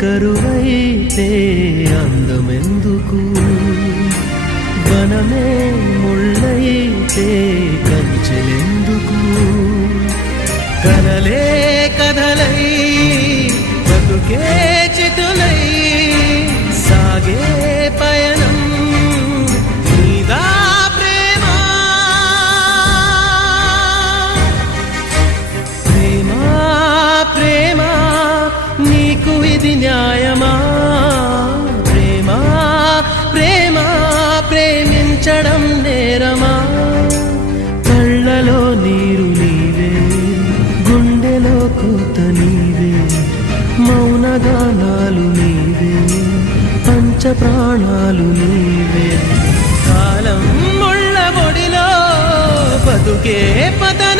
కరువైతే అందమెందుకు వనమే ముళ్ళైతే కంచెలెందుకు కలలే కథలై బతుకే చితులై సాగే పయనం నీదా ప్రేమ ప్రేమ ప్రేమ నీకు ఇది న్యాయమా ప్రేమ ప్రేమ ప్రేమించడం నేరమా కళ్ళలో నీరు నీవే గుండెలో కూత నీవే మౌనగానాలు నీవే పంచ ప్రాణాలు నీవే కాలం ముళ్ళ ఒడిలో బతుకే పతన